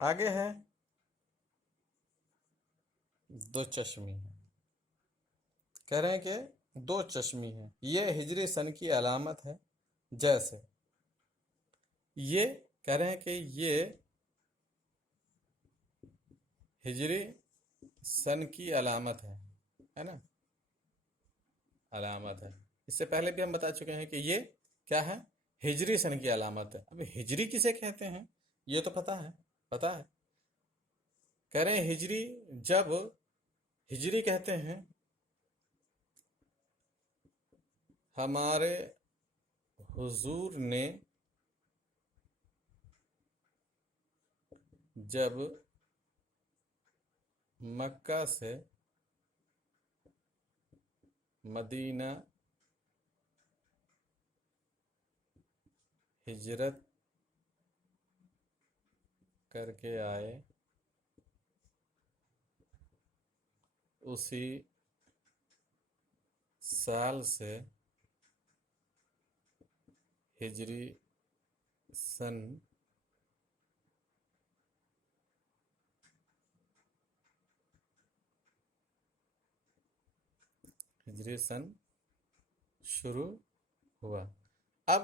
آگے ہے دو چشمی ہے، کہہ رہے ہیں کہ دو چشمی ہے، یہ ہجری سن کی علامت ہے، جیسے یہ کہہ رہے ہیں کہ یہ ہجری سن کی علامت ہے نا، علامت ہے۔ اس سے پہلے بھی ہم بتا چکے ہیں کہ یہ کیا ہے، ہجری سن کی علامت ہے۔ اب ہجری کسے کہتے ہیں یہ تو پتا ہے۔ کہہ رہے ہیں ہجری، جب ہجری کہتے ہیں ہمارے حضور نے جب مکہ سے مدینہ ہجرت کر کے آئے، اسی سال سے ہجری سن شروع ہوا۔ اب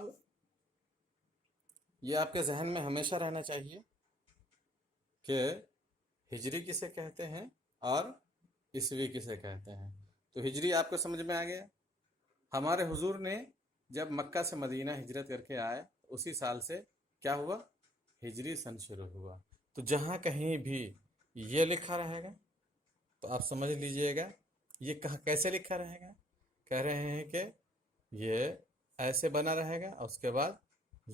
یہ آپ کے ذہن میں ہمیشہ رہنا چاہیے کہ ہجری کسے کہتے ہیں اور عیسوی کسے کہتے ہیں۔ تو ہجری آپ کو سمجھ میں آ گیا، ہمارے حضور نے جب مکہ سے مدینہ ہجرت کر کے آئے اسی سال سے کیا ہوا، ہجری سن شروع ہوا۔ تو جہاں کہیں بھی یہ لکھا رہے گا تو آپ سمجھ لیجئے گا یہ کیسے لکھا رہے گا، کہہ رہے ہیں کہ یہ ایسے بنا رہے گا اور اس کے بعد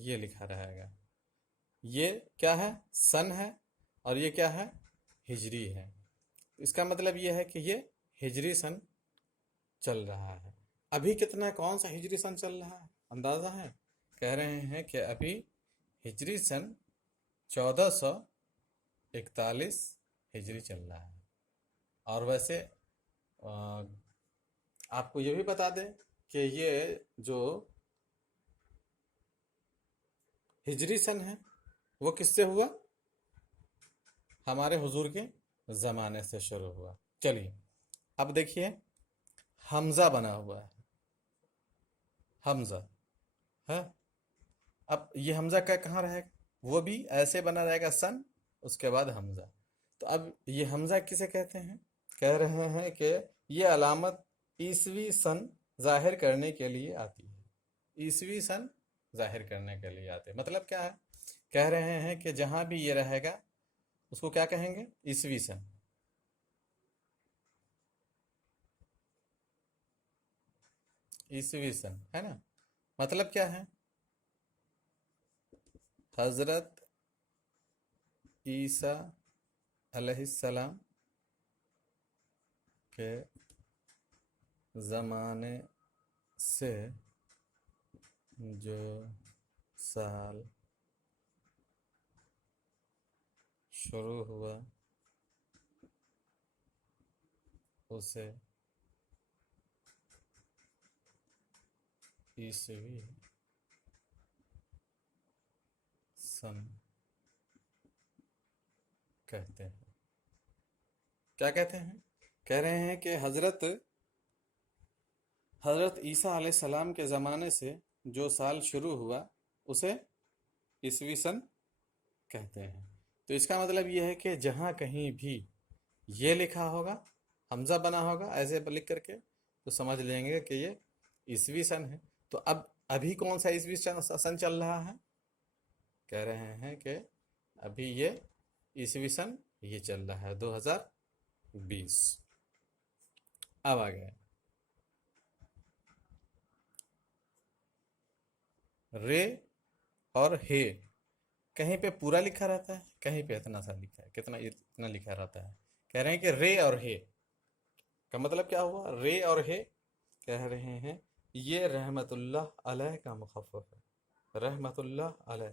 یہ لکھا رہے گا، یہ کیا ہے، سن ہے، اور یہ کیا ہے، ہجری ہے۔ اس کا مطلب یہ ہے کہ یہ ہجری سن چل رہا ہے۔ ابھی کتنا، کون سا ہجری سن چل رہا ہے اندازہ ہے؟ کہہ رہے ہیں کہ ابھی ہجری سن 1441 ہجری چل رہا ہے۔ اور ویسے آپ کو یہ بھی بتا دیں کہ یہ جو ہجری سن ہے وہ کس سے ہوا، ہمارے حضور کے زمانے سے شروع ہوا۔ چلیے اب دیکھیے حمزہ بنا ہوا ہے، حمزہ ہے۔ اب یہ حمزہ کہاں رہے گا، وہ بھی ایسے بنا رہے گا، سن اس کے بعد حمزہ۔ تو اب یہ حمزہ کسے کہتے ہیں، کہہ رہے ہیں کہ یہ علامت عیسوی سن ظاہر کرنے کے لیے آتی ہے، عیسوی سن ظاہر کرنے کے لیے آتے ہیں۔ مطلب کیا ہے، کہہ رہے ہیں کہ جہاں بھی یہ رہے گا اس کو کیا کہیں گے، عیسوی سن۔ عیسوی سن ہے نا، مطلب کیا ہے، حضرت عیسیٰ علیہ السلام کے زمانے سے جو سال شروع ہوا اسے عیسوی سن کہتے ہیں۔ کیا کہتے ہیں، کہہ رہے ہیں کہ حضرت عیسیٰ علیہ السلام کے زمانے سے جو سال شروع ہوا اسے عیسوی سن کہتے ہیں۔ تو اس کا مطلب یہ ہے کہ جہاں کہیں بھی یہ لکھا ہوگا، حمزہ بنا ہوگا ایسے لکھ کر کے، تو سمجھ لیں گے کہ یہ عیسوی سن ہے۔ تو ابھی کون سا عیسوی سن چل رہا ہے، کہہ رہے ہیں کہ ابھی یہ عیسوی سن یہ چل رہا ہے 2020۔ اب آ گئے رے اور ہے، کہیں پہ پورا لکھا رہتا ہے، کہیں پہ اتنا سا لکھا ہے، اتنا لکھا رہتا ہے۔ کہہ رہے ہیں کہ رے اور ہے کا مطلب کیا ہوا، رے اور ہے کہہ رہے ہیں یہ رحمت اللہ علیہ کا مخفف ہے، رحمت اللہ علیہ،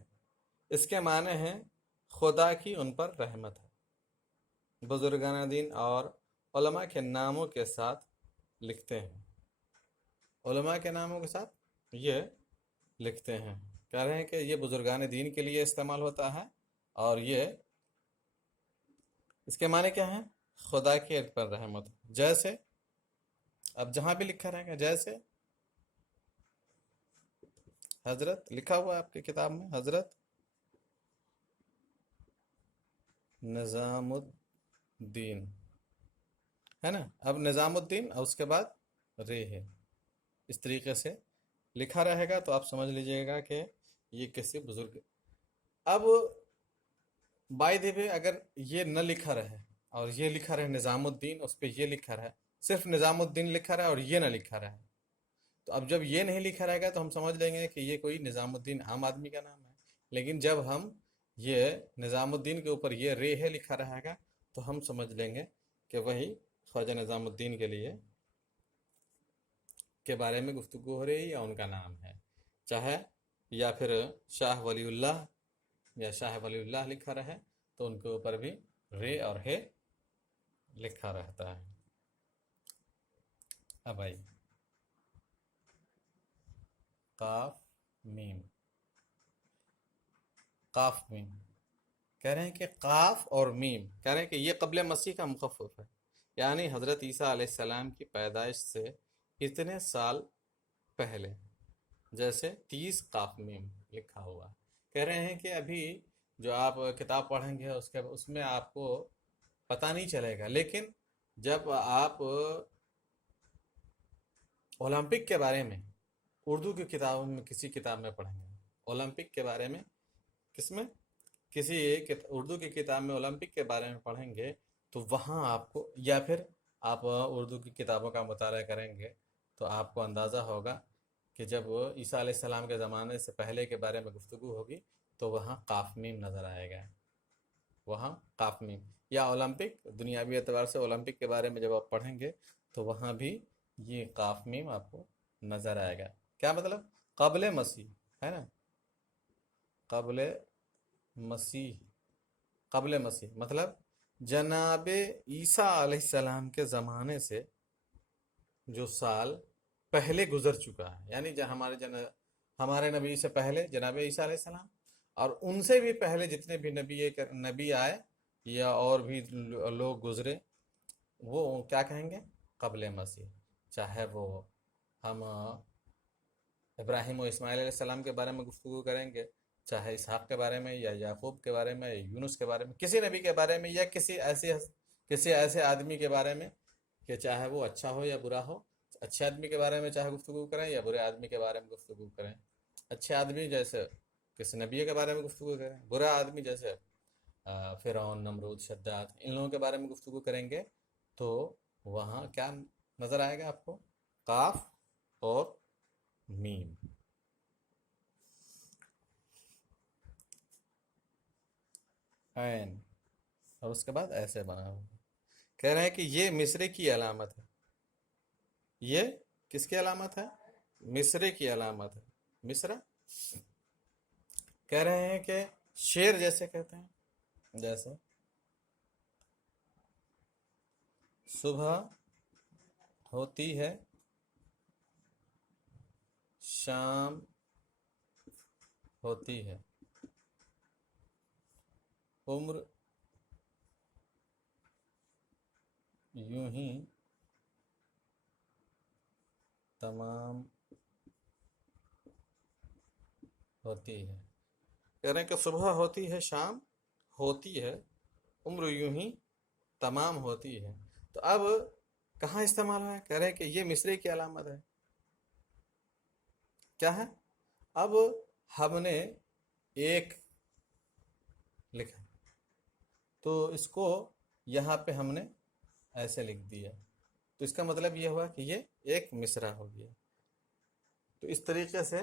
اس کے معنی ہیں خدا کی ان پر رحمت ہے۔ بزرگان دین اور علماء کے ناموں کے ساتھ لکھتے ہیں، علماء کے ناموں کے ساتھ یہ لکھتے ہیں، کہہ رہے ہیں کہ یہ بزرگان دین کے لیے استعمال ہوتا ہے، اور یہ اس کے معنی کیا ہیں؟ خدا کی ایک پر رحمت. جیسے اب جہاں بھی لکھا رہے گا جیسے حضرت لکھا ہوا ہے آپ کی کتاب میں، حضرت نظام الدین ہے نا. اب نظام الدین اور اس کے بعد رے ہے، اس طریقے سے لکھا رہے گا تو آپ سمجھ لیجئے گا کہ یہ کسی بزرگ. اب بائی دی وے اگر یہ نہ لکھا رہے اور یہ لکھا رہے نظام الدین، اس پہ یہ لکھا رہے، صرف نظام الدین لکھا رہا اور یہ نہ لکھا رہا، تو اب جب یہ نہیں لکھا رہے گا تو ہم سمجھ لیں گے کہ یہ کوئی نظام الدین عام آدمی کا نام ہے. لیکن جب ہم یہ نظام الدین کے اوپر یہ رے ہے لکھا رہے گا تو ہم سمجھ لیں گے کہ وہی خواجہ نظام الدین کے لیے کے بارے میں گفتگو ہو رہی ہے یا ان کا نام ہے، چاہے یا پھر شاہ ولی اللہ یا شاہ ولی اللہ لکھا رہے تو ان کے اوپر بھی رے اور ہے لکھا رہتا ہے. اب آئی قاف میم. قاف میم کہہ رہے ہیں کہ قاف اور میم کہہ رہے ہیں کہ یہ قبل مسیح کا مخفف ہے، یعنی حضرت عیسیٰ علیہ السلام کی پیدائش سے اتنے سال پہلے، جیسے 30 قاف میم لکھا ہوا. کہہ رہے ہیں کہ ابھی جو آپ کتاب پڑھیں گے اس میں آپ کو پتہ نہیں چلے گا، لیکن جب آپ اولمپک کے بارے میں اردو کی کتابوں میں کسی کتاب میں پڑھیں گے، اولمپک کے بارے میں کس میں کسی اردو کی کتاب میں اولمپک کے بارے میں پڑھیں گے تو وہاں آپ کو، یا پھر آپ اردو کی کتابوں کا مطالعہ کریں گے تو آپ کو اندازہ ہوگا کہ جب عیسیٰ علیہ السلام کے زمانے سے پہلے کے بارے میں گفتگو ہوگی تو وہاں قاف میم نظر آئے گا، وہاں قاف میم. یا اولمپک دنیاوی اعتبار سے اولمپک کے بارے میں جب آپ پڑھیں گے تو وہاں بھی یہ قاف میم آپ کو نظر آئے گا. کیا مطلب؟ قبل مسیح ہے نا، قبل مسیح، قبل مسیح مطلب جناب عیسیٰ علیہ السلام کے زمانے سے جو سال پہلے گزر چکا ہے، یعنی ہمارے نبی سے پہلے جناب عیسیٰ علیہ السلام، اور ان سے بھی پہلے جتنے بھی نبی آئے یا اور بھی لوگ گزرے، وہ کیا کہیں گے؟ قبل مسیح. چاہے وہ ہم ابراہیم و اسماعیل علیہ السلام کے بارے میں گفتگو کریں گے، چاہے اسحاق کے بارے میں یا یعقوب کے بارے میں، یونس کے بارے میں، کسی نبی کے بارے میں، یا کسی ایسے آدمی کے بارے میں کہ چاہے وہ اچھا ہو یا برا ہو. اچھے آدمی کے بارے میں چاہے گفتگو کریں یا برے آدمی کے بارے میں گفتگو کریں. اچھے آدمی جیسے کسی نبی کے بارے میں گفتگو کریں، برا آدمی جیسے فرعون، نمرود، شداد، ان لوگوں کے بارے میں گفتگو کریں گے تو وہاں کیا نظر آئے گا آپ کو؟ قاف اور میم. عین اور اس کے بعد ایسے بنا ہوا. کہہ رہے ہیں کہ یہ مصرے کی علامت ہے. یہ کس کی علامت ہے؟ مصرے کی علامت ہے. مصرا کہہ رہے ہیں کہ شیر جیسے کہتے ہیں، جیسے صبح ہوتی ہے شام ہوتی ہے، عمر یوں ہی تمام ہوتی ہے. کہہ رہے ہیں کہ صبح ہوتی ہے شام ہوتی ہے، عمر یوں ہی تمام ہوتی ہے. تو اب کہاں استعمال ہے؟ کہہ رہے ہیں کہ یہ مصرے کی علامت ہے. کیا ہے؟ اب ہم نے ایک لکھا تو اس کو یہاں پہ ہم نے ایسے لکھ دیا تو اس کا مطلب یہ ہوا کہ یہ ایک مصرع ہو گیا. تو اس طریقے سے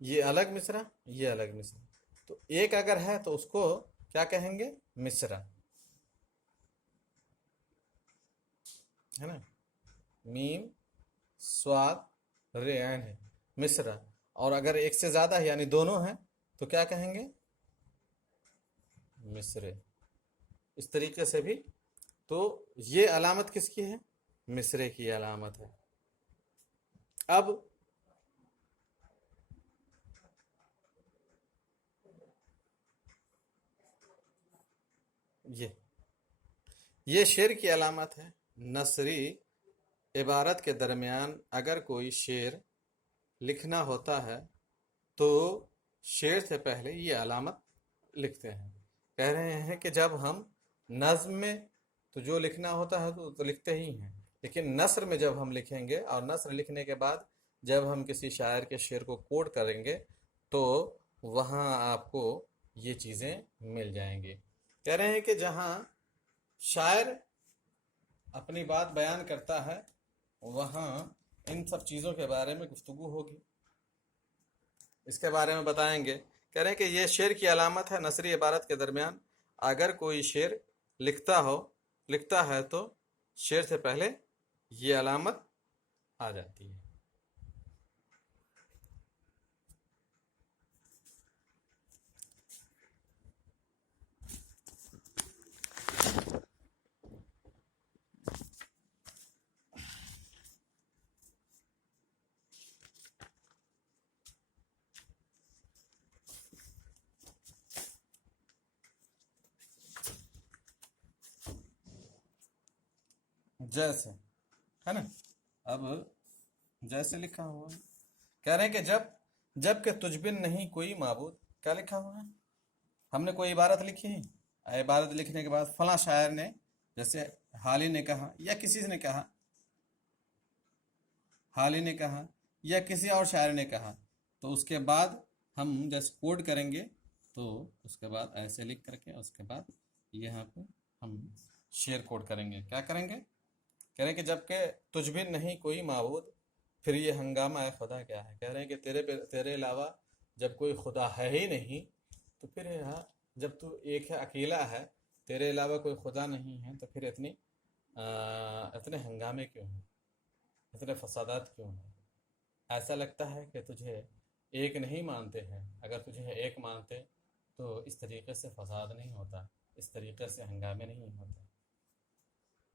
یہ الگ مصرع، یہ الگ مصرع. تو ایک اگر ہے تو اس کو کیا کہیں گے؟ مصرع ہے نا. میم صاد ر عین ہے، مصرع. اور اگر ایک سے زیادہ ہے یعنی دونوں ہیں تو کیا کہیں گے؟ مصرے. اس طریقے سے بھی تو یہ علامت کس کی ہے؟ مصرے کی علامت ہے. اب یہ شعر کی علامت ہے. نثری عبارت کے درمیان اگر کوئی شعر لکھنا ہوتا ہے تو شعر سے پہلے یہ علامت لکھتے ہیں. کہہ رہے ہیں کہ جب ہم نظم میں تو جو لکھنا ہوتا ہے تو لکھتے ہی ہیں، لیکن نثر میں جب ہم لکھیں گے اور نثر لکھنے کے بعد جب ہم کسی شاعر کے شعر کو کوٹ کریں گے تو وہاں آپ کو یہ چیزیں مل جائیں گی. کہہ رہے ہیں کہ جہاں شاعر اپنی بات بیان کرتا ہے وہاں ان سب چیزوں کے بارے میں گفتگو ہوگی. اس کے بارے میں بتائیں گے. کہہ رہے ہیں کہ یہ شعر کی علامت ہے. نثری عبارت کے درمیان اگر کوئی شعر لکھتا ہے تو شعر سے پہلے یہ علامت آ جاتی ہے. جیسے ہے نا، اب جیسے لکھا ہوا ہے. کہہ رہے ہیں کہ جب کہ تجھ بن نہیں کوئی معبود. کیا لکھا ہوا ہے؟ ہم نے کوئی عبارت لکھی ہے، عبارت لکھنے کے بعد فلاں شاعر نے، جیسے حالی نے کہا یا کسی نے کہا، حالی نے کہا یا کسی اور شاعر نے کہا، تو اس کے بعد ہم جیسے کوڈ کریں گے تو اس کے بعد ایسے لکھ کر کے اس کے بعد یہاں پہ ہم شعر کوڈ کریں گے. کیا کریں گے؟ کہہ رہے ہیں کہ جب کہ تجھ بھی نہیں کوئی معبود پھر یہ ہنگامہ ہے خدا کیا ہے. کہہ رہے ہیں کہ تیرے علاوہ جب کوئی خدا ہے ہی نہیں تو پھر یہاں جب تو ایک ہے، اکیلا ہے، تیرے علاوہ کوئی خدا نہیں ہے، تو پھر اتنے ہنگامے کیوں ہیں، اتنے فسادات کیوں ہیں؟ ایسا لگتا ہے کہ تجھے ایک نہیں مانتے ہیں. اگر تجھے ایک مانتے تو اس طریقے سے فساد نہیں ہوتا، اس طریقے سے ہنگامے نہیں ہوتے.